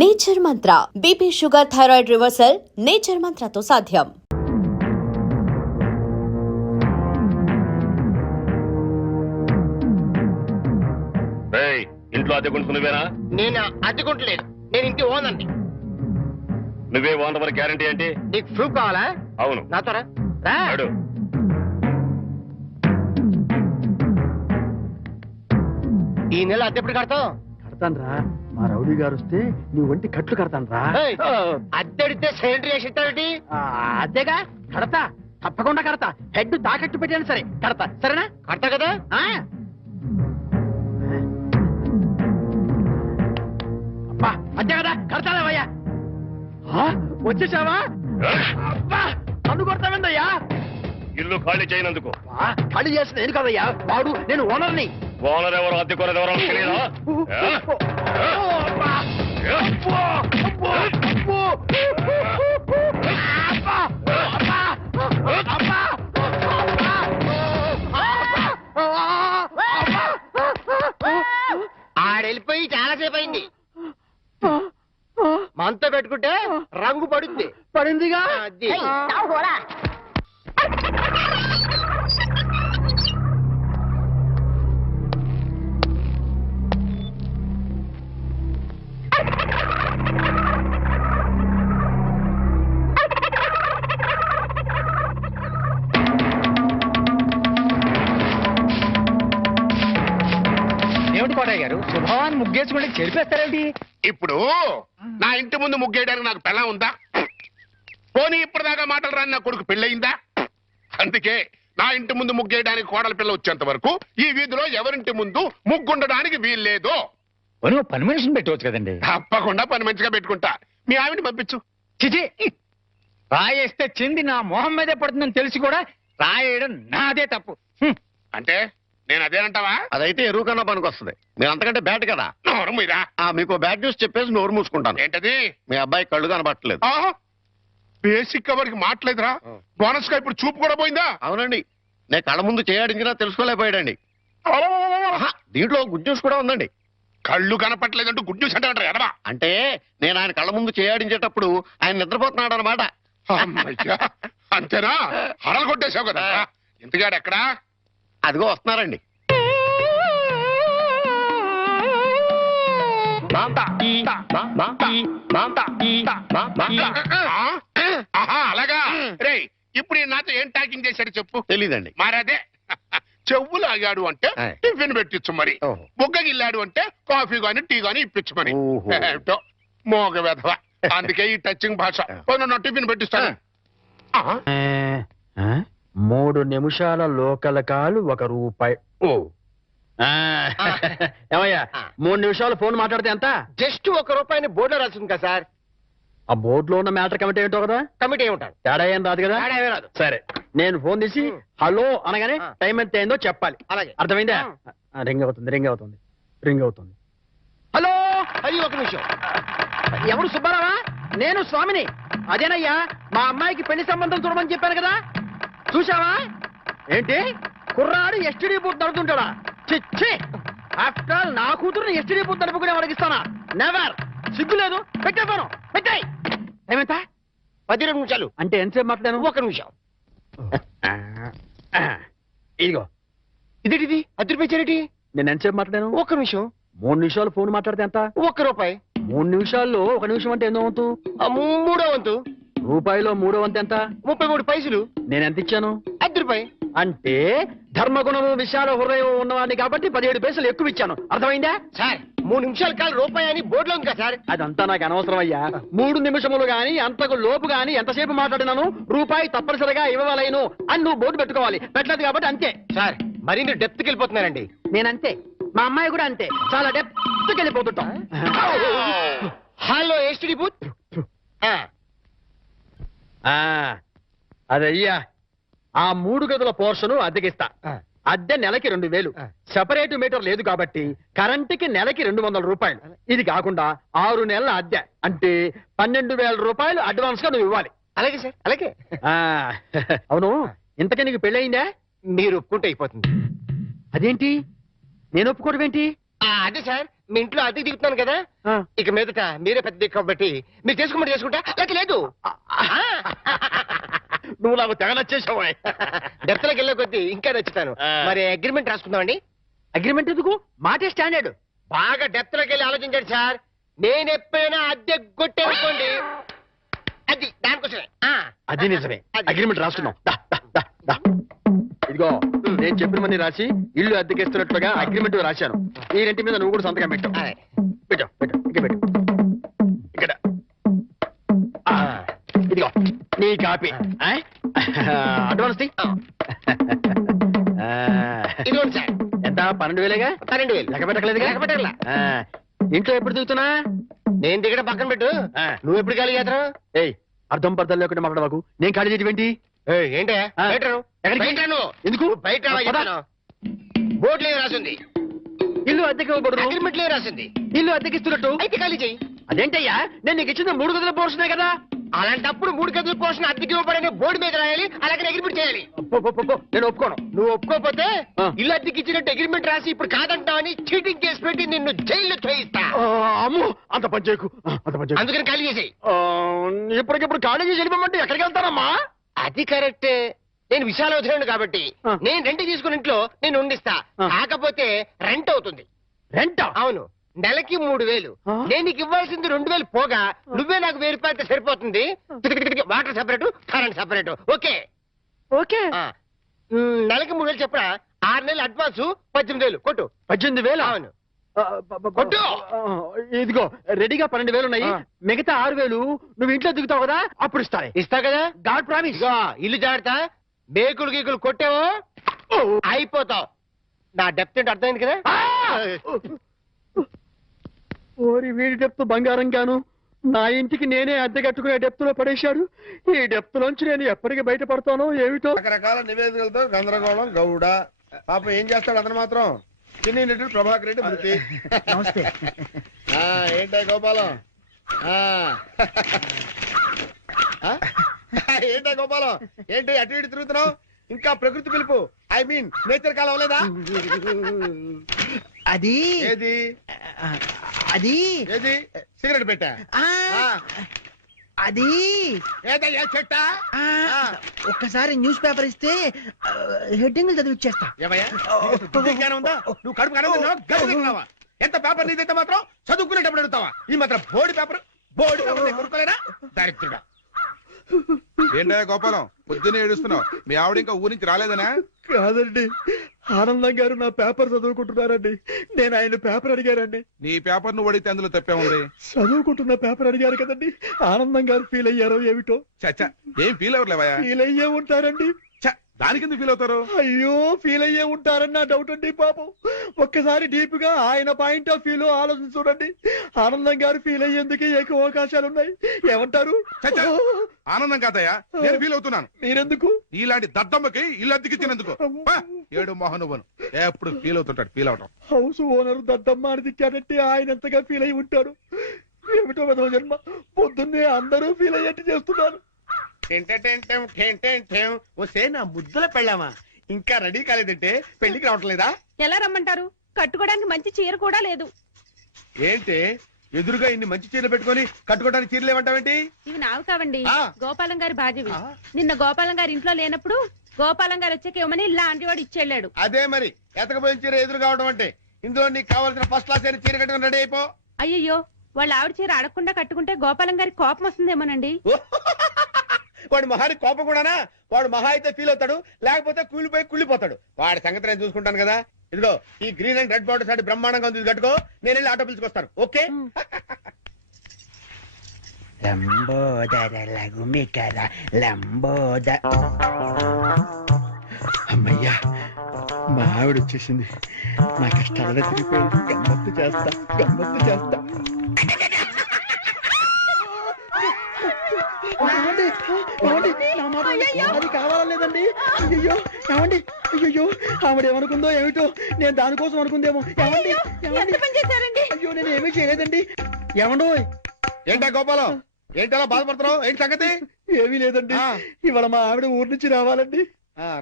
Nature Mantra BP sugar thyroid reversal nature మంత్రతో సాధ్యం. ఇంట్లో అద్దెకుంటు నువ్వేనా? నేను అద్దెకుంటలేదు, నేను ఇంటి ఓనండి. నువ్వే ఓనర్ మరి గ్యారంటీ ఏంటి? నీకు ప్రూఫ్ కావాలా? అవును. నాతో రా. ఈ నెల అద్దె ఎప్పుడు కడతావు? కడతాను రా, మా రౌడీ గారు వస్తే నీ ఒంటి కట్లు కడతాను రా. అద్దెడితే సిలిండర్ వేసి ఇస్తావేంటి? అదేగా కడతా, తప్పకుండా కడతా. హెడ్ తాకట్టు పెట్టాను సరే కడతా, సరేనా? కడతా కదా. అబ్బా అదే కదా కడతాలేవయ్యా. వచ్చేసావా? అబ్బా నన్ను కొడతావేందయ్యా? ఇల్లు ఖాళీ చేయనందుకు. ఖాళీ చేసిన నేను కదయ్యా, వాడు నేను ఓనర్ని. ఓనర్ ఎవరు అద్దెకోనర్ ఎవరో తెలియదా? ఆడెళ్ళిపోయి చాలాసేపు అయింది. మనతో పెట్టుకుంటే రంగు పడుద్ది. పడిందిగా. ఏమిటి కోటయ్య గారు, శుభవాన్ని ముగ్గేసుకుంటే చెరిపేస్తారేంటి? ఇప్పుడు నా ఇంటి ముందు ముగ్గేయడానికి నాకు పెళ్ళం ఉందా? పోనీ ఇప్పటిదాకా మాటలు రాని నా కొడుకు పెళ్ళయిందా? అందుకే నా ఇంటి ముందు ముగ్గేయడానికి కోడల పిల్ల వచ్చేంత వరకు ఈ వీధిలో ఎవరింటి ముందు ముగ్గుండడానికి వీల్లేదు. పని మనిషిని పెట్టవచ్చు కదండి. తప్పకుండా పని మంచిగా పెట్టుకుంటా. మీ ఆవిడ పంపించు. చిచి, రాయేస్తే చింది నా మొహం మీదే పడుతుందని తెలిసి కూడా రాయేయడం నాదే తప్పు. అంటే నేను అదేనంటావా? అదైతే ఎరువు కన్నా పనికి వస్తుంది. మీరు అంతకంటే బ్యాట్ కదా. నోరు మీరా. మీకు బ్యాడ్ న్యూస్ చెప్పేసి నోరు మూసుకుంటాను. ఏంటది? మీ అబ్బాయి కళ్ళు కనబట్టలేదు. బేసిక్ కవర్కి మాట్లేదురా. బోనస్ గా ఇప్పుడు చూపు కూడా పోయిందా? అవునండి, నేను కళ్ళ ముందు చేయడించినా తెలుసుకోలేకపోయాడండి. దీంట్లో గుడ్ న్యూస్ కూడా ఉందండి. కళ్ళు కనపట్లేదంటూ గుడ్ న్యూస్ అంటే ఎడవా? అంటే నేను ఆయన కళ్ళ ముందు చేయడించేటప్పుడు ఆయన నిద్రపోతున్నాడు అనమాట. అంతేనా? హరలు కొట్టేశావు కదా. ఇంతగాడు ఎక్కడా? అదిగో వస్తున్నారండి. అలాగా రే. ఇప్పుడు నాతో ఏం టాకింగ్ చేశాడు చెప్పు. తెలీదండి. మరదే చెవులు ఆగాడు అంటే టిఫిన్ పెట్టించు, మరి బుగ్గగిల్లాడు అంటే కాఫీ గాని టీ గాని ఇప్పించు మరి. ఏమిటో మోగ వెధవ. అందుకే ఈ టచింగ్ భాష. టిఫిన్ పెట్టిస్తాను. 3 నిమిషాల లోకల్ కాలు ₹1. ఏమయ్యా, 3 నిమిషాలు ఫోన్ మాట్లాడితే ఎంత? జస్ట్ ₹1 బోర్డులో రాసింది కదా సార్. ఆ బోర్డులో ఉన్న మ్యాటర్ కమిటీ ఏంటో కదా. కమిటీ ఏముంటారు? తేడా ఏం రాదు కదా. రాదు. సరే, నేను ఫోన్ తీసి హలో అనగానే టైం ఎంత అయిందో చెప్పాలి. అలాగే. అర్థమైందా? రింగ్ అవుతుంది. హలో. అయ్యి ఒక నిమిషం. ఎవరు? సుబ్బారావా? నేను స్వామిని. అదేనయ్యా, మా అమ్మాయికి పెళ్లి సంబంధం చూడమని చెప్పాను కదా. చూసావా? ఏంటి కుర్రాడు ఎస్టీడీ బూత్ నడుతుంటాడా? చిచ్చి, ఆఫ్టర్ ఆల్ నా కూతురుని ఎస్టీడీ బూత్ నడుపుకునే అడిగిస్తానా? నెవర్. సిగ్గు లేదు. పెట్టేస్తాను. పెట్టాయి. ఏమంతా? 12 నిమిషాలు. అంటే ఎంతసేపు మాట్లాడాను? 1 నిమిషం. ఇదిగో. ఇదేంటిది? ₹10 నేను ఎంతసేపు మాట్లాడాను? 1 నిమిషం. 3 నిమిషాలు ఫోన్ మాట్లాడితే ఎంత? ₹1. 3 నిమిషాల్లో 1 నిమిషం అంటే ఎన్నో వంతు? 3వ వంతు. రూపాయిలో 3వ వంతు ఎంత? 33 పైసలు. నేను ఎంత ఇచ్చాను? ₹10. అంటే ధర్మగుణము విశాల హృదయం ఉన్నవాడిని కాబట్టి 17 పైసలు ఎక్కువ ఇచ్చాను. అర్థమైందా? సార్ 3 నిమిషాల కాలు ₹1 అని బోర్డులో ఉంది కదా సార్. అదంతా నాకు అనవసరం అయ్యా. 3 నిమిషములు గాని అంతకు లోపు గాని ఎంతసేపు మాట్లాడినాను ₹1 తప్పనిసరిగా ఇవ్వలేను అని నువ్వు బోర్డు పెట్టుకోవాలి. పెట్టలేదు కాబట్టి అంతే. సార్ మరి మీరు డెప్త్కి వెళ్ళిపోతున్నారండి. నేనంతే, మా అమ్మాయి కూడా అంతే. చాలా డెప్త్కి వెళ్ళిపోతుంటాం. Hello STD booth. అదయ్యా, ఆ 3 గదుల పోర్షను అద్దెకిస్తా. అద్దె నెలకి 2000. సెపరేట్ మీటర్ లేదు కాబట్టి కరెంటుకి నెలకి ₹200. ఇది కాకుండా 6 నెలల అద్దె అంటే ₹12,000 అడ్వాన్స్ గా నువ్వు ఇవ్వాలి. అలాగే సార్, అలాగే. అవును, ఇంతకీ నీకు పెళ్ళయిందా? మీరు ఒప్పుకుంటే అయిపోతుంది. అదేంటి నేను ఒప్పుకోవడం ఏంటి? అదే సార్, మీ ఇంట్లో అద్దెకి దిగుతున్నాను కదా ఇక మీదట మీరే పెద్ద దిక్కు కాబట్టి మీరు చేసుకోమని చేసుకుంటా లేక లేదు నువ్వు నాకు తెగ నచ్చేసావా? డెప్త్లోకి వెళ్ళే కొద్దీ ఇంకా నచ్చుతాను. మరి అగ్రిమెంట్ రాసుకుందామండి. అగ్రిమెంట్ ఎందుకు? మాటే స్టాండర్డ్. బాగా డెప్త్లోకి వెళ్ళి ఆలోచించండి సార్. నేను ఎప్పుడైనా అద్దె కొట్టేసుకోండి అది దానికోసమే. అది నిజమే. అది. అగ్రిమెంట్ రాసుకుందాం. దా, దా, దా, దా. ఇదిగో నేను చెప్పినవన్నీ రాసి ఇల్లు అద్దెకిస్తున్నట్లుగా అగ్రిమెంట్ రాశాను. ఈ రెంటి మీద నువ్వు కూడా సంతకం పెట్టు. అదే. పెట్టు పెట్టు ఇక్కడ పెట్టు ఇక్కడ. ఆ, ఇదిగో నీ కాపీ. అడ్వాన్స్ తీ. ఇదిగోండి సార్. ఎంత? 12,000గా? 12,000 లెక్క పెట్టలేదుగా? లెక్క పెట్టగల. ఇంట్లో ఎప్పుడు దిగుతున్నా? నేను దిగడం పక్కన పెట్టు. ఆ. నువ్వు ఎప్పుడు ఖాళీ చేస్తావు? ఏయ్, అర్థం పర్థం లేకుండా మాట్లాడవాకు. నేను ఖాళీ చేయటం ఏంటి? ఏంటే ఆ. బయట రా. ఎక్కడికి? బయట రా నువ్వు. ఎందుకు? బయట రా పద. చెప్తాను. బోర్డులో ఏం రాసింది? ఇల్లు అద్దెకి ఇవ్వకూడదు. అగ్రిమెంట్ లో ఏం రాసింది? ఇల్లు అద్దెకిస్తున్నట్టు. అయితే ఖాళీ చెయ్యి. అదేంటయ్యా, నేను నీకు ఇచ్చిన 3 గదుల పోర్షనే కదా. అలాంటప్పుడు 3 గదుల కోసం అద్దెకి ఇవ్వబడని బోర్డు మీద రాయాలి. అలాగే అగ్రిమెంట్ చేయాలి. నేను ఒప్పుకోను. నువ్వు ఒప్పుకోకపోతే ఆ. ఇల్లు అద్దెకి ఇచ్చినట్టు అగ్రిమెంట్ రాసి ఇప్పుడు కాదంటావని చీటింగ్ కేసు పెట్టి నిన్ను జైల్లో చేయిస్తా. అమ్ము, అంత పని చేయకు. అంత పని చేయకు. అందుకని ఖాళీ చేసేయి. ఇప్పటికిప్పుడు ఖాళీ చేసి వెళ్ళిపోమంటే ఎక్కడికి వెళ్తానమ్మా? అది కరెక్టే. నేను విశాలవధుడు కాబట్టి ఆ. నేను రెంట్ తీసుకుని ఇంట్లో నేను ఉండిస్తా. ఆ. కాకపోతే రెంట్ అవుతుంది. రెంట్? అవును, నెలకి 3,000. ఆ. నేను నీకు ఇవ్వాల్సింది 2,000 పోగా నువ్వే నాకు 1,000 రూపాయలు సరిపోతుంది. Water separate, current separate. Okay okay. ఆ. నెలకి 3,000 చెప్పరా? 6 నెలలు అడ్వాన్స్ 18,000 కొట్టు. 18,000? అవును. కొట్టు. ఇదిగో రెడీగా 12,000 ఉన్నాయి. ఆ. మిగతా 6,000 నువ్వు ఇంట్లో దిగుతావు కదా, అప్పుడు ఇస్తానే. ఇస్తా కదా. God promise. ఇగో ఇల్లు జాగ్రత్త. బేకులు గీకులు కొట్టావో అయిపోతావు. నా డెప్త్ ఏంటి అర్థమైంది కదా. ఓరి వీడి డెప్త్ బంగారం గాను నా ఇంటికి నేనే అద్దె కట్టుకునే డెప్త్ లో పడేశాడు. ఈ డెప్త్ లోంచి నేను ఎప్పటికి బయటపడతానో ఏమిటో. రకరకాల నివేదికలతో గందరగోళం గౌడ పాప ఏం చేస్తాడు అతను మాత్రం చిన్ని నటుడు ప్రభాకర్ రెడ్డి మృతి. నమస్తే. ఏంటో గోపాలం ఏంటో గోపాలం ఏంటి అటు ఇటు తిరుగుతున్నావు? ఇంకా ప్రకృతి పిలుపు ఐ మీన్ నేచర్ కాలం అవ్వలేదా? అది ఏది అది ఏది సిగరెట్ పెట్టా? అది ఏదయ్యా చెట్టా? ఒక్కసారి న్యూస్ పేపర్ ఇస్తే హెడ్డింగ్ చదివి ఇచ్చేస్తా. ఏమయ్యా బుద్ధి జ్ఞానం ఉందా? నువ్వు కడుపు కడుగుతున్నావా? ఎంత పేపర్ నీదైతే మాత్రం చదువుకునేటప్పుడు అడుగుతావా? ఈ మాత్రం బోర్డు పేపర్ కొనుక్కోలేనా? దరిద్రుడా. ఏంటా గోపాలం పొద్దున్నే ఏడుస్తున్నావు? మీ ఆవిడ ఇంకా ఊరి నుంచి రాలేదనా? కాదండి, ఆనందం గారు నా పేపర్ చదువుకుంటున్నారండి. నేను ఆయన పేపర్ అడిగారండి. నీ పేపర్ నువ్వు అడిగితే అందులో తప్పే ఉంది. చదువుకుంటున్న పేపర్ అడిగారు కదండి. ఆనందం గారు ఫీల్ అయ్యారో ఏమిటో. చచ్చా ఏం ఫీల్ అవ్వలేవా? ఫీల్ అయ్యే ఉంటారండి. దానికి ఎందుకు ఫీల్ అవుతారు? అయ్యో, ఫీల్ అయ్యే ఉంటారని నా డౌట్ అండి. పాపం ఒక్కసారి డీప్ గా ఆయన పాయింట్ ఆఫ్ వ్యూ లో ఆలోచించి చూడండి. ఆనందం గారు ఫీల్ అయ్యేందుకు ఎక్కువ అవకాశాలు ఉన్నాయి. ఏమంటారు? చచ్చా ఆనందం కాదయ్యా, నేను ఫీల్ అవుతున్నాను. మీరెందుకు? ఇలాంటి దద్దమ్మకి ఇల్లు అద్దెకిచ్చినందుకు. ఏడు మోహనువను ఎప్పుడు ఫీల్ అవుతుంటాడు. ఫీల్ అవటం హౌస్ ఓనర్ దద్దమ్మ అని తిట్టాడంటే ఆయన ఎంతగా ఫీల్ అయి ఉంటారు. ఏమిటో విధవ జన్మ. పొద్దున్నే అందరూ ఫీల్ అయ్యేట్టు చేస్తున్నారు. వస్తే నా ముద్దుల పెళ్ళామా ఇంకా రెడీ కాలేదంటే పెళ్లికి రావట్లేదా? ఎలా రమ్మంటారు? కట్టుకోవడానికి మంచి చీర కూడా లేదు. ఏంటి ఎదురుగా ఇన్ని మంచి చీరలు పెట్టుకొని కట్టుకోవడానికి చీరలు ఏమంటావేంటి? ఇవి నావి కావండి, ఆ. గోపాలం గారి భార్యవి. ఆ. నిన్న గోపాలం గారి ఇంట్లో లేనప్పుడు గోపాలం గారు వచ్చాక ఇవ్వమని లాంటి వాడు ఇచ్చెళ్ళాడు. అదే మరి ఎతకపోయిన చీర ఎదురు కావడం అంటే. ఇందులో నీకు కావాల్సిన ఫస్ట్ క్లాస్ అయిన చీర కట్టుకుని రెడీ అయిపో. అయ్యయ్యో, వాళ్ళ ఆవిడ చీర అడగకుండా కట్టుకుంటే గోపాలం గారి కోపం వస్తుందేమోనండి. వాడు మహాని కోపం కూడానా? వాడు మహా అయితే ఫీల్ అవుతాడు, లేకపోతే కూలిపోయి కుళ్ళిపోతాడు. వాడి సంగతి నేను చూసుకుంటాను కదా. ఇదిగో ఈ గ్రీన్ అండ్ రెడ్ బార్డర్ సాటి బ్రహ్మాండంగా ఉంది, ఇది కట్టుకో. నేను వెళ్ళి ఆటో పిలుచుకొస్తాను. ఓకే? లంబోదర లఘుమికర లంబోద. అమ్మయ్యా, మా ఆవిడ వచ్చేసింది. నా కష్టాలను తిరిగిపోయింది. గమ్మత్తు చేస్తా, గమ్మత్తు చేస్తా. ఏమండి? ఏమండి? నా మాట అది కావాలలేదండి. అయ్యో ఏమండి? అయ్యో ఆవిడ ఏమనుకుందో ఏమిటో. నేను దానికోసం అనుకుందేమో. ఏమండి? ఎంత పని చేశారండి? అయ్యో నేను ఏమీ చేయలేదండి. ఏమండో? ఏంటా గోపాలం, ఏంటి అలా బాధపడుతున్నావు? ఏంటి సంగతి? ఏమీ లేదండి. ఆ. ఇవాళ మా ఆవిడ ఊరి నుంచి రావాలండి.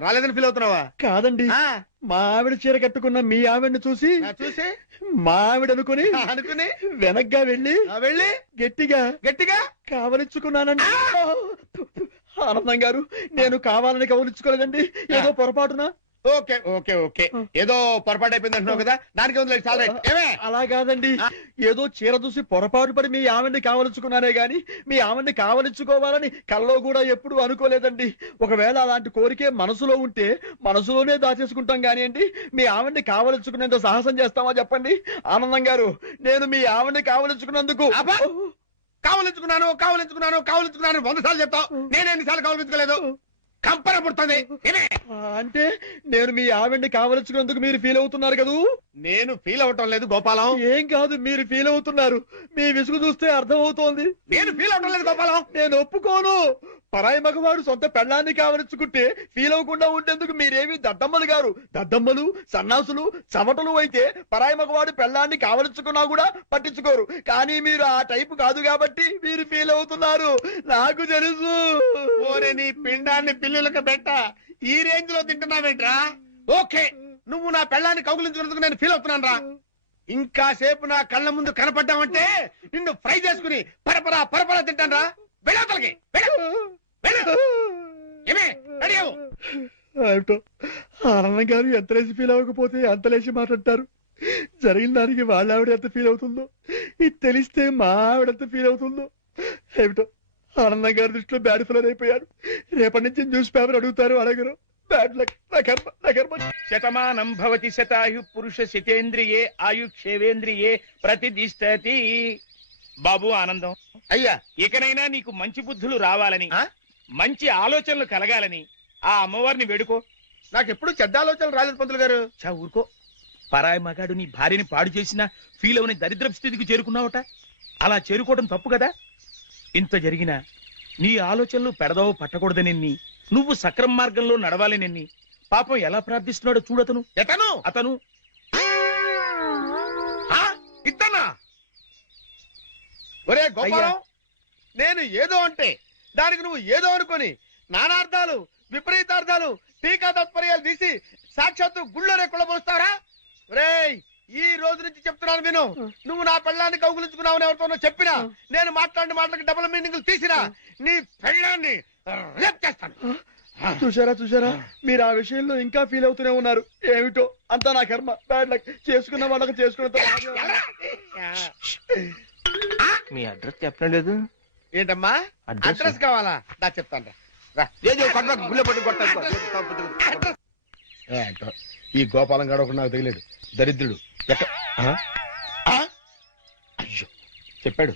రాలేదని ఫీల్ అవుతున్నావా? కాదండి, ఆ, మా ఆవిడ చీర కట్టుకున్న మీ ఆవిడని చూసి చూసి మా ఆవిడ అనుకుని అనుకుని వెనక్గా వెళ్ళి వెళ్ళి గట్టిగా గట్టిగా కావలించుకున్నానండి. ఆనందం గారు, నేను కావాలని కవలించుకోలేదండి, ఏదో పొరపాటున. ఓకే ఓకే ఓకే, ఏదో పొరపాటు అయిపోయింది అంటున్నావు కదా, దానికి ఉంది చాలా ఏమే. అలా కాదండి, ఏదో చీర చూసి పొరపాటు పడి మీ ఆవిడ్ని కావలించుకున్నానే గాని మీ ఆవిడ్ని కావలించుకోవాలని కల్లో కూడా ఎప్పుడు అనుకోలేదండి. ఒకవేళ అలాంటి కోరికే మనసులో ఉంటే మనసులోనే దాచేసుకుంటాం కానివ్వండి, మీ ఆవిడ్ని కావలించుకునేంత సాహసం చేస్తామా చెప్పండి? ఆనందం గారు, నేను మీ ఆవిడ్ని కావలించుకున్నందుకు అబ్బా! కావలించుకున్నాను కావలించుకున్నాను కావలించుకున్నాను 100 సార్లు చెప్తావు, నేను ఎన్నిసార్లు కావలించుకోలేదు? కంపర పుడుతుంది. ఏమే? అంటే నేను మీ ఆవిడ్ని కావలించుకున్నందుకు మీరు ఫీల్ అవుతున్నారు కదూ? నేను ఫీల్ అవటం లేదు గోపాలం. ఏం కాదు, మీరు ఫీల్ అవుతున్నారు. మీ విసుగు చూస్తే అర్థం అవుతోంది. నేను ఫీల్ అవటం లేదు గోపాలం. నేను ఒప్పుకోను. పరాయి మగవాడు సొంత పెళ్ళాన్ని కావలించుకుంటే ఫీల్ అవ్వకుండా ఉండేందుకు మీరేమి దద్దమ్మలు గారు. దద్దమ్మలు, సన్నాసులు, చవటలు అయితే పరాయి మగవాడు పెళ్ళాన్ని కావలించుకున్నా కూడా పట్టించుకోరు. కానీ మీరు ఆ టైపు కాదు కాబట్టి మీరు ఫీల్ అవుతున్నారు, నాకు తెలుసు. ఓరే నీ పిండాన్ని పిల్లులకు పెట్ట, ఈ రేంజ్ లో తింటున్నావేంట్రా? ఓకే, నువ్వు నా పెళ్ళాన్ని కౌగులించుకున్నందుకు నేను ఫీల్ అవుతున్నాను రా. ఇంకా సేపు నా కళ్ళ ముందు కనపడ్డావంటే నిన్ను ఫ్రై చేసుకుని పరపరా పరపరా తింటాను రా. వెళ్ళవతలకి ఏమే రెడీ అవ్వు. ఏమిటో ఆనందం గారు ఎంత లేచి ఫీల్ అవ్వకపోతే అంత లేచి మాట్లాడతారు. జరిగిన దానికి వాళ్ళ ఆవిడ ఎంత ఫీల్ అవుతుందో, ఇది తెలిస్తే మా ఆవిడ ఎంత ఫీల్ అవుతుందో. ఏమిటో ఆనందం గారి దృష్టిలో బ్యాడ్ ఫిలర్ అయిపోయారు. రేపటి నుంచి న్యూస్ పేపర్ అడుగుతారు, అడగరు. Bad luck. నా కర్మ. శతమానం భవతి శతాయు పురుష శతేంద్రియే ఆయుక్షేవేంద్రియే ప్రతిదిష్టతి. బాబు ఆనందం, అయ్యా, ఇకనైనా నీకు మంచి బుద్ధులు రావాలని, మంచి ఆలోచనలు కలగాలని ఆ అమ్మవారిని వేడుకో. నాకెప్పుడు చెడ్డ ఆలోచనలు రాలేదు పంతులు గారు. చా ఊరుకో. పరాయి మగాడు నీ భార్యని పాడు చేసినా ఫీల్ అవని దరిద్రపు స్థితికి చేరుకున్నావట. అలా చేరుకోవడం తప్పు కదా. ఇంత జరిగినా నీ ఆలోచనలు పెడదవ పట్టకూడదనెన్ని, నువ్వు సక్రమ మార్గంలో నడవాలనెన్ని పాపం ఎలా ప్రార్థిస్తున్నాడో చూడతను. ఎతను అతను ఇతనా? ఒరే గోపాలం, నేను ఏదో అంటే దానికి నువ్వు ఏదో అనుకొని నానార్థాలు విపరీతార్థాలు టీకా తత్పర్యాలు తీసి సాక్షాత్తు గుళ్ళోనే కుళ్ళబోస్తారా? రేయ్, ఈ రోజు నుంచి చెప్తున్నాను విను. నువ్వు నా పెళ్ళాన్ని కౌగులించుకున్నావని ఎవరితోనో చెప్పినా, నేను మాట్లాడిన మాటలకి డబుల్ మీనింగ్లు తీసినా నీ పెళ్ళాన్ని రేప్ చేస్తాను. చూసారా, మీరు ఆ విషయంలో ఇంకా ఫీల్ అవుతూనే ఉన్నారు. ఏమిటో అంతా నా కర్మ. Bad luck. చేసుకున్న వాళ్ళకి చేసుకున్న. మీ అడ్రస్ చెప్పలేదు. ఏంటమ్మా అడ్రస్ కావాలా? దా చెప్తాను రా. ఈ గోపాలం గాడు ఒకడు నాకు తగిలాడు, దరిద్రుడు. అయ్యో, చెప్పాడు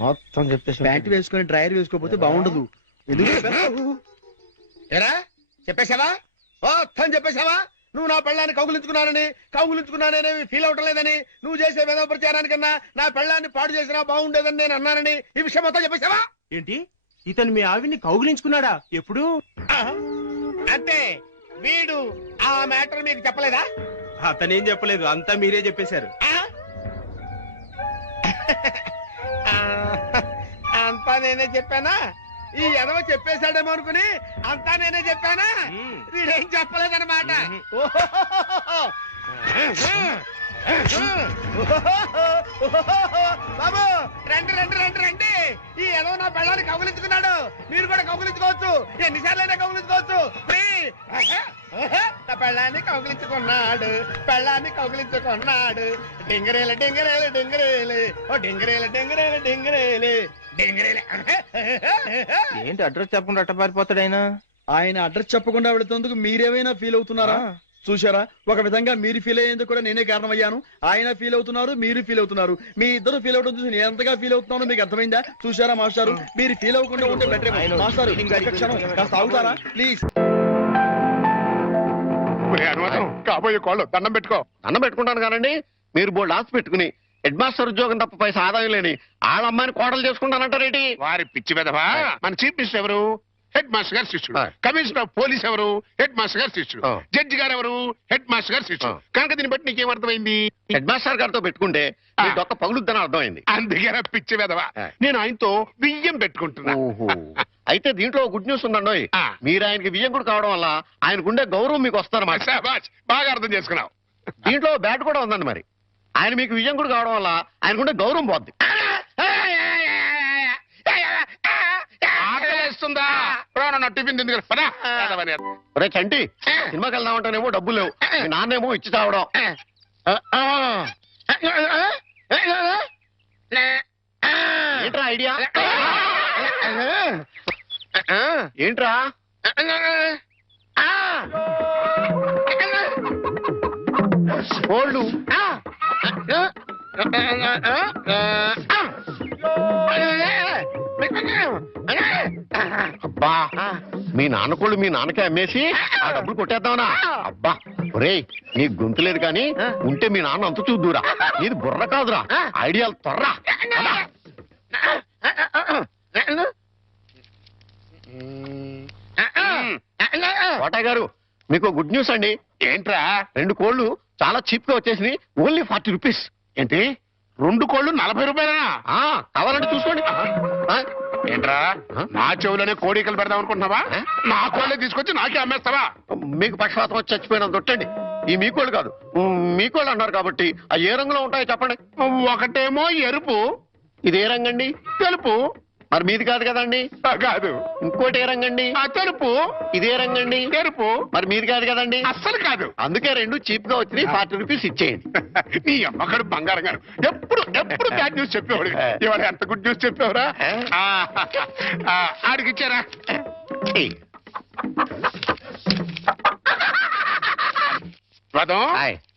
మొత్తం చెప్పేసి. ప్యాంట్ వేసుకొని డ్రైయర్ వేసుకోకపోతే బాగుండదు. ఏరా చెప్పేశావా? మొత్తం చెప్పేశావా? నువ్వు నా పెళ్ళాన్ని కౌగులించుకున్నానని ఫీల్ అవటం లేదని, నువ్వు చేసే వేద ప్రచారానికన్నా నా పెళ్ళాన్ని పాడు చేసినా బాగుండేదని నేను అన్నానని ఈ విషయం మొత్తం చెప్పేశావా? ఏంటి, ఇతను మీ ఆవిడ్ని కౌగిలించుకున్నాడా? ఎప్పుడు? అంటే వీడు ఆ మ్యాటర్ మీకు చెప్పలేదా? అతనేం చెప్పలేదు, అంతా మీరే చెప్పేశారు. అంతా నేనే చెప్పానా? ఈ ఎదవ చెప్పేశాడేమో అనుకుని అంతా నేనే చెప్పానా? వీడేం చెప్పలేదన్నమాట. బాబు రండి రండి రండి రండి, ఈ ఎదవ నా పెళ్ళాన్ని కౌగులించుకున్నాడు. మీరు కూడా కౌగులించుకోవచ్చు, ఎన్నిసార్లైనా కౌగులించుకోవచ్చు. నా పెళ్ళాన్ని కౌగులించుకున్నాడు, డింగరేలు డింగరేలు డింగరేలు, ఓ డింగరేలు డింగరేలు డింగరేలు డింగరేలు. ఏంటి అడ్రస్ చెప్పకుండా అట్ట పారిపోతాడు ఆయన? ఆయన అడ్రస్ చెప్పకుండా వెళుతున్నందుకు మీరేమైనా ఫీల్ అవుతున్నారా? చూసారా, ఒక విధంగా మీరు ఫీల్ అయ్యేందుకు కూడా నేనే కారణమయ్యాను. ఆయన ఫీల్ అవుతున్నారు, మీరు ఫీల్ అవుతున్నారు. మీ ఇద్దరు ఫీల్ అవడం చూసి నేను ఎంతగా ఫీల్ అవుతున్నానో మీకు అర్థమైందా? చూసారా మాస్టారు, మీరు ఫీల్ అవ్వకుండా ఉంటే బెటర్. మాస్టారు ఒక్క క్షణం కాస్త ఆగుతారా ప్లీజ్? కాబోయే కోళ్ళు దండం పెట్టుకో. అన్నం పెట్టుకుంటాను కానండి, మీరు బోల్డ్ ఆశ పెట్టుకుని హెడ్ మాస్టర్ ఉద్యోగం తప్ప పైసా ఆదాయం లేని వాళ్ళ అమ్మాయిని కోడలు చేసుకుంటానంటారేంటి? వారి పిచ్చి వెధవా. మన చీఫ్ మినిస్టర్ ఎవరు? హెడ్ మాస్టర్ గారు శిష్యుడు. కమిషనర్ ఆఫ్ పోలీస్ ఎవరు? హెడ్ మాస్టర్ గారు శిష్యుడు. జడ్జి గారు ఎవరు? హెడ్ మాస్టర్ గారు శిష్యుడు. కనుక దీన్ని బట్టి నీకేమర్థమైంది? హెడ్ మాస్టర్ గారితో పెట్టుకుంటే మీ డొక్క పగులుద్దని అర్థమైంది. అందుకే పిచ్చి వెధవా, నేను ఆయనతో బియ్యం పెట్టుకుంటున్నా. అయితే దీంట్లో గుడ్ న్యూస్ ఉందండి. ఆ. మీరు ఆయనకి వియ్యంకుడు కావడం వల్ల ఆయనకుండే గౌరవం మీకు వస్తారన్నమాట. శాబాష్, బాగా అర్థం చేసుకున్నావు. దీంట్లో బ్యాట్ కూడా ఉందండి మరి. ఆయన మీకు వియ్యంకుడు కావడం వల్ల ఆయనకుండే గౌరవం పోద్ది. ఆకలిస్తుందా? నా టిఫిన్ తింది కదా, పద. పదవని. ఒరే చంటి, సినిమాకి వెళ్దామంటేనేమో డబ్బులు లేవు, మీ నాన్నేమో ఇచ్చి తావడం. ఏంట్రా ఐడియా? ఏంట్రా? కోళ్ళు. అబ్బా, మీ నాన్న కోళ్ళు మీ నాన్నకే అమ్మేసి ఆ డబ్బులు కొట్టేద్దామనా? అబ్బా ఒరేయ్, నీ గొంతు లేదు కానీ ఉంటే మీ నాన్న అంత చూద్దురా. నీది బుర్ర కాదురా, ఐడియాలు తొర్రా. కోటయ్య గారు, మీకు గుడ్ న్యూస్ అండి. ఏంట్రా? 2 కోళ్ళు చాలా చీప్ గా వచ్చేసి ఓన్లీ 40 రూపీస్. ఏంటి 2 కోళ్ళు 40 రూపాయలనా? కావాలంటే చూసుకోండి. ఏంట్రా, నా చెవులోనే కోడికలు పెడదాం అనుకుంటున్నావా? నా కోళ్ళే తీసుకొచ్చి నాకే అమ్మేస్తావా? మీకు పక్షపాతం వచ్చి చచ్చిపోయినంత తొట్టండి. ఈ మీ కోళ్ళు కాదు, మీ కోళ్ళు అన్నారు కాబట్టి ఆ ఏ రంగులో ఉంటాయో చెప్పండి. ఒకటేమో ఎరుపు, ఇది ఏ రంగండి? తెలుపు. మరి మీది కాదు కదండి. కాదు. ఇంకోటి ఏ రంగండి? తెలుపు. ఇదే రంగండి? ఎరుపు. మరి మీది కాదు కదండి. అస్సలు కాదు. అందుకే 2 చీప్ గా వచ్చినాయి, 40 రూపీస్ ఇచ్చేయండి. నీ అమ్మగారు బంగారం గారు ఎప్పుడు ఎప్పుడు బ్యాడ్ న్యూస్ చెప్పేవాడు. ఇవాళ ఎంత గుడ్ న్యూస్ చెప్పేవరా? ఆడికి ఇచ్చారా? రథం,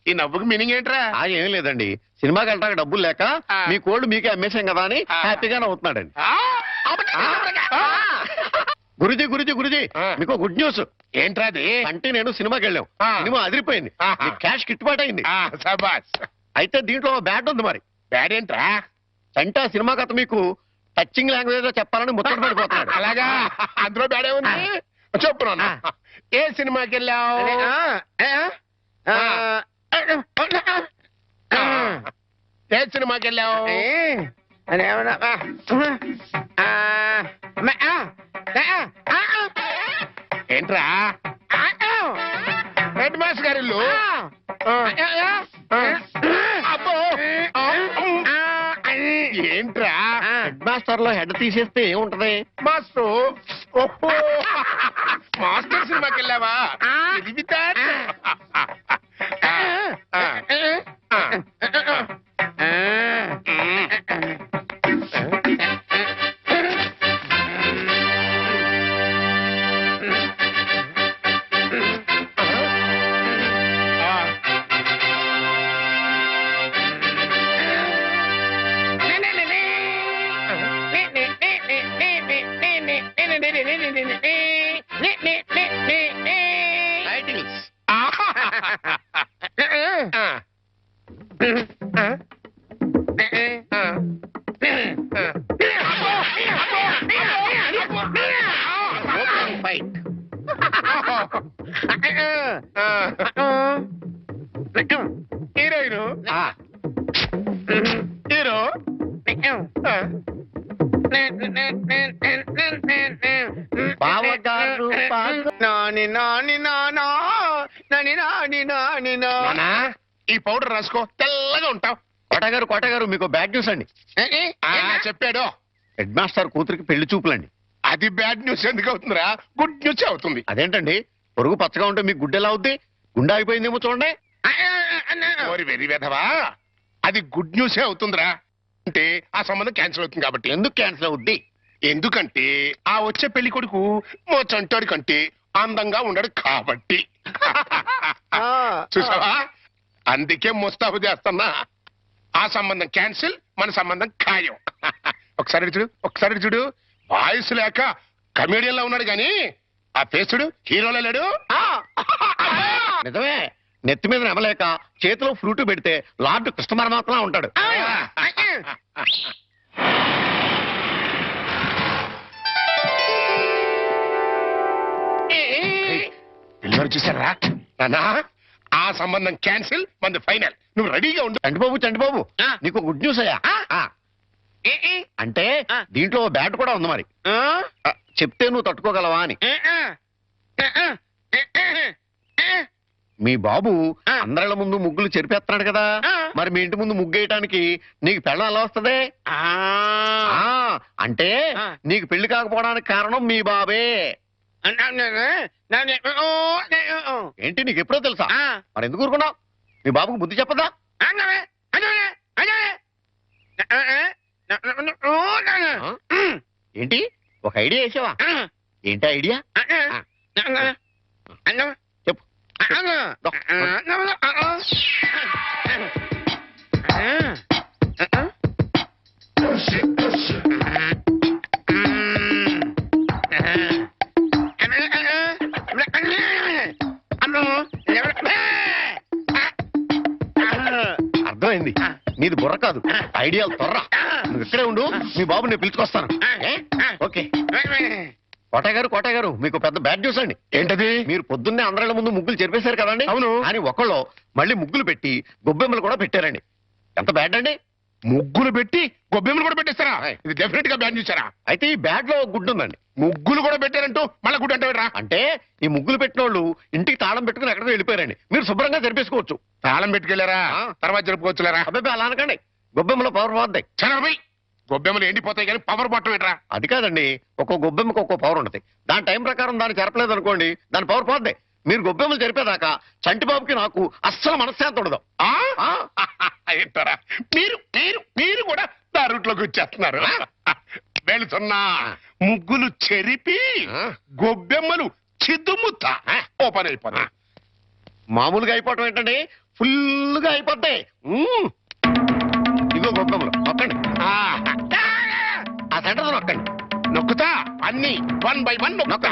ఈ నవ్వుకి మీనింగ్ ఏంట్రా? ఏం లేదండి, సినిమాకి వెళ్ళడానికి డబ్బులు లేక మీ కోళ్ళు మీకే అమ్మేశాం కదా అని హ్యాపీగానే అవుతున్నాడండి. గురుజీ గురుజీ గురుజీ, మీకు గుడ్ న్యూస్. ఏంట్రా అది? అంటే నేను సినిమాకి వెళ్ళాం, సినిమా అదిరిపోయింది, క్యాష్ గిట్టుబాటు అయింది. సబాస్. అయితే దీంట్లో బ్యాట్ ఉంది మరి. బ్యాడ్ ఏంట్రా? అంటే ఆ సినిమా కథ మీకు టచింగ్ లాంగ్వేజ్ లో చెప్పాలని ముచ్చట పడిపోతున్నాడు. అలాగా? అందులో బ్యాడే ఉంది. చెప్పు నాన్న. ఏ సినిమాకి వెళ్ళావు? ఏ సినిమాకి వెళ్ళావు? ఏంట్రా? హెడ్ మాస్టర్ గారి ఇల్లు. అబ్బో, ఏంట్రా? హెడ్ మాస్టర్ లో హెడ్ తీసేస్తే ఏముంటది? మాస్టర్. ఓహో, మాస్టర్ సినిమాకి వెళ్ళావా? ఇది that? హీరోయిన్ హీరో బావగారు నాని నాని నానా నాని నాని నాని నానా, ఈ పౌడర్ రాసుకో, తెల్లగా ఉంటావు. కోటగారు మీకు బ్యాడ్ న్యూస్ అండి. చెప్పాడు. హెడ్ మాస్టర్ కూతురికి పెళ్లి చూపులండి. అది బ్యాడ్ న్యూస్ ఎందుకు అవుతుందిరా? గుడ్ న్యూస్ అవుతుంది. అదేంటండి, పొరుగు పచ్చగా ఉంటే మీకు గుడ్డ ఎలా అవుద్ది? గుండె అయిపోయిందేమో చూడండి. ఓరి వెర్రి వెధవా, అది గుడ్ న్యూసే అవుతుందిరా. అంటే ఆ సంబంధం క్యాన్సిల్ అవుతుంది కాబట్టి. ఎందుకు క్యాన్సిల్ అవుద్ది? ఎందుకంటే ఆ వచ్చే పెళ్లి కొడుకు చంటాడి కంటే అందంగా ఉండడు కాబట్టి. చూసావా, అందుకే ముస్తాబు చేస్తున్నా. ఆ సంబంధం క్యాన్సిల్, మన సంబంధం ఖాయం. ఒకసారి చూడు వాయిస్ లేక కమేడియన్ లా ఉన్నాడు గాని ఆ ఫేసుడు హీరోలో లేడు. నిజమే, నెత్తి మీద నెమలేక చేతిలో ఫ్రూట్ పెడితే లార్డ్ కృష్ణ పరమాత్మలా ఉంటాడు. పిల్లలు చూసారా నానా? ఆ సంబంధం క్యాన్సిల్, మంది ఫైనల్. నువ్వు రెడీగా ఉండు. చంటిబాబు నీకు గుడ్ న్యూస్ అయ్యా. అంటే దీంట్లో బ్యాట్ కూడా ఉంది మరి చెప్తే నువ్వు తట్టుకోగలవా అని. మీ బాబు అందరిళ్ళ ముందు ముగ్గులు చెరిపేస్తున్నాడు కదా, మరి మీ ఇంటి ముందు ముగ్గేయటానికి నీకు పెళ్ళం ఎలా వస్తది? అంటే నీకు పెళ్లి కాకపోవడానికి కారణం మీ బాబే. ఏంటి నీకు ఎప్పుడో తెలుసా? మరి ఎందుకు ఊరుకున్నావు? మీ బాబుకు బుద్ధి చెప్పదా? ఏంటి ఒక ఐడియా వేసావా? ఏంటి ఐడియా? చెప్పు. అర్థమైంది, నీది బుర్ర కాదు, ఐడియాలు తొర్రా. నువ్వు ఇక్కడే ఉండు, మీ బాబు నేను పిలుచుకొస్తాను. ఓకే. కోటయ్య గారు మీకు పెద్ద బ్యాడ్ న్యూస్ అండి. ఏంటది? మీరు పొద్దున్నే అందరిళ్ళ ముందు ముగ్గులు చెరిపేశారు కదండి. అవును. అని ఒకళ్ళు మళ్ళీ ముగ్గులు పెట్టి గొబ్బెమ్మలు కూడా పెట్టారండి. ఎంత బ్యాడ్ అండి? ముగ్గులు పెట్టి గొబ్బెమ్మలు కూడా పెట్టేస్తారా? ఇది డెఫినెట్ గా బ్యాన్ చేశారా? అయితే ఈ బ్యాడ్ లో గుడ్డు ఉందండి. ముగ్గులు కూడా పెట్టారంటూ మళ్ళీ గుడ్డు అంటే అంటే ఈ ముగ్గులు పెట్టిన వాళ్ళు ఇంటికి తాళం పెట్టుకుని ఎక్కడికో వెళ్ళిపోయారండి. మీరు శుభ్రంగా జరిపేసుకోవచ్చు. తాళం పెట్టుకెళ్లారా? తర్వాత జరుపుకోవచ్చులేరా? అబ్బాయి అలా అనకండి, గొబ్బెమ్మలో పవర్ పోద్ది. చనబై గొబ్బెమ్మలు ఎండిపోతాయి కానీ పవర్ బట్టం ఏంట్రా? అది కాదండి, ఒక్కో గొబ్బెమ్మకి ఒక్కో పవర్ ఉంటుంది. దాని టైం ప్రకారం దాన్ని జరపలేదు అనుకోండి, దాని పవర్ పోద్ది. మీరు గొబ్బెమ్మలు జరిపేదాకా చంటిబాబుకి నాకు అస్సలు మనశ్శాంతి ఉండదు. ఏంటారా మీరు మీరు మీరు కూడా నా రూట్లోకి వచ్చేస్తున్నారు. వెళుతున్నా ముగ్గులు చెరిపి గొబ్బెమ్మలు చిద్దుముత్తా ఓపెన్ అయిపోతాయి. మామూలుగా అయిపోవటం ఏంటండి, ఫుల్గా అయిపోతాయి. ఇదిగో గొబ్బెమ్మలు నొక్కండి, ఆ సెంటర్ నొక్కండి. నొక్కుతా అన్ని 1 by 1 నొక్కుతా.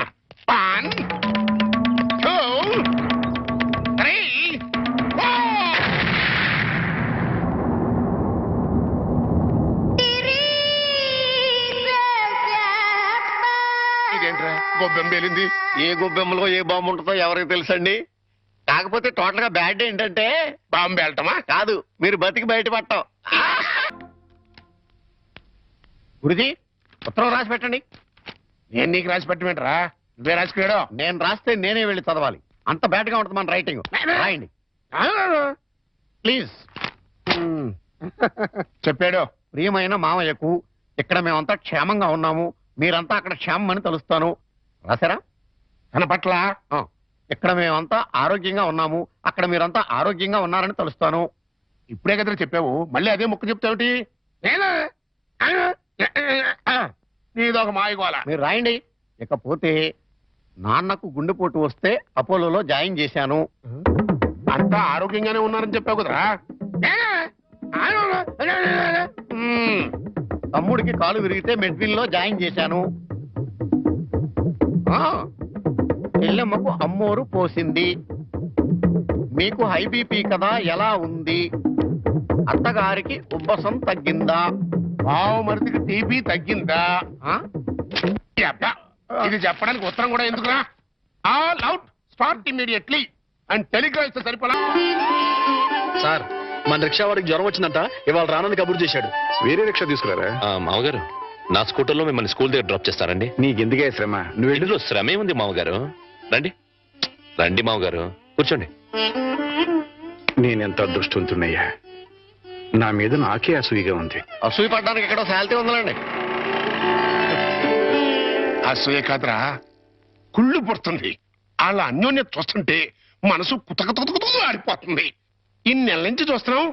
1 2 3 4. ఇదేంట్రా గొబ్బెమ్మ పేలింది? ఏ గొబ్బెమ్మలో ఏ బాంబు ఉంటుందో ఎవరికి తెలుసండి. కాకపోతే టోటల్ గా బ్యాడ్ ఏంటంటే బాంబు వెళ్ళటమా కాదు, మీరు బతికి బయటపడటం. గురుజీ ఉత్తరం రాసి పెట్టండి. నేను నీకు రాసి పెట్టమేంట్రా? నువ్వే రాసిపోయాడు. నేను రాస్తే నేనే వెళ్ళి చదవాలి, అంత బ్యాడ్ గా ఉంటుంది మన రైటింగ్. రాయండి ప్లీజ్. చెప్పాడు. ప్రియమైన మామయ్యకు, ఇక్కడ మేమంతా క్షేమంగా ఉన్నాము, మీరంతా అక్కడ క్షేమం అని తలుస్తాను. రాశారా? తన పట్ల ఇక్కడ మేమంతా ఆరోగ్యంగా ఉన్నాము, అక్కడ మీరంతా ఆరోగ్యంగా ఉన్నారని తలుస్తాను. ఇప్పుడే కదా చెప్పావు, మళ్ళీ అదే ముక్క చెప్తావుటి? నీదొక మాయగోళ. మీరు రాయండి. ఇకపోతే నాన్నకు గుండెపోటు వస్తే అపోలోలో జాయిన్ చేశాను. అంతా ఆరోగ్యంగానే ఉన్నారని చెప్పావు కదరా. తమ్ముడికి కాలు విరిగితే మెడ్విన్ లో జాయిన్ చేశాను. చెల్లెమ్మకు అమ్మోరు పోసింది. మీకు హై బీపీ కదా, ఎలా ఉంది? అత్తగారికి ఉబ్బసం తగ్గిందా? బావమరిదికి టీబీ తగ్గిందా? ఇది చెప్పడానికి ఉత్తరం కూడా ఎందుకురా? All out, start immediately and Telegram ఇస్తే సరిపోలా. సార్, మన రిక్షా వాడికి జ్వరం వచ్చిందంట, ఇవాళ రానని కబురు చేశాడు. వేరే రిక్షా తీసుకురారా? మామగారు, నా స్కూటర్లో మిమ్మల్ని స్కూల్ దగ్గర డ్రాప్ చేస్తారండి. నీకెందుకే శ్రమ? నువ్వు ఇందులో శ్రమ ఏముంది మామగారు? రండి రండి మామగారు, కూర్చోండి. నేనెంత అదృష్టవంతున్నయ్యా, నా మీద నాకే అసూయగా ఉంది. అసూయ పడ్డానికి ఎక్కడో శాలిటీ ఉందండి. అసూయ కాదురా, కుళ్ళు పుడుతుంది. వాళ్ళ అన్యోన్యత చూస్తుంటే మనసు కుతకుతకుతూ ఆడిపోతుంది. ఇన్నెల నుంచి చూస్తున్నాం,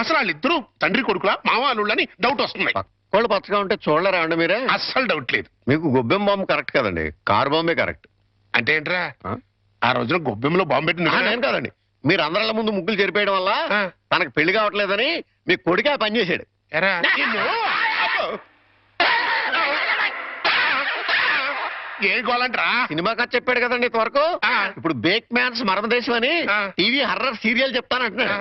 అసలు వాళ్ళిద్దరూ తండ్రి కొడుకులా మావాళ్ళని డౌట్ వస్తుంది. కోళ్ళు పచ్చగా ఉంటే చూడలేరా అండి మీరే? అస్సలు డౌట్ లేదు. మీకు గొబ్బెం బాంబు కరెక్ట్ కదండి, కారు బాంబే కరెక్ట్. అంటే ఏంట్రా, ఆ రోజున గొబ్బెమ్మలో బాంబు పెట్టింది నేను కాదండి. మీరు అందరిళ్ళ ముందు ముగ్గులు చెరిపేయడం వల్ల తనకు పెళ్లి కావట్లేదని మీ కొడుకే ఆ పని చేశాడు. ఏ గోలంట్రా? సినిమా కథ చెప్పాడు కదండి ఇంతవరకు. ఇప్పుడు బేక్ మ్యాన్స్ మరణదేశం అని టీవీ హర్రర్ సీరియల్ చెప్తానంటున్నాడు.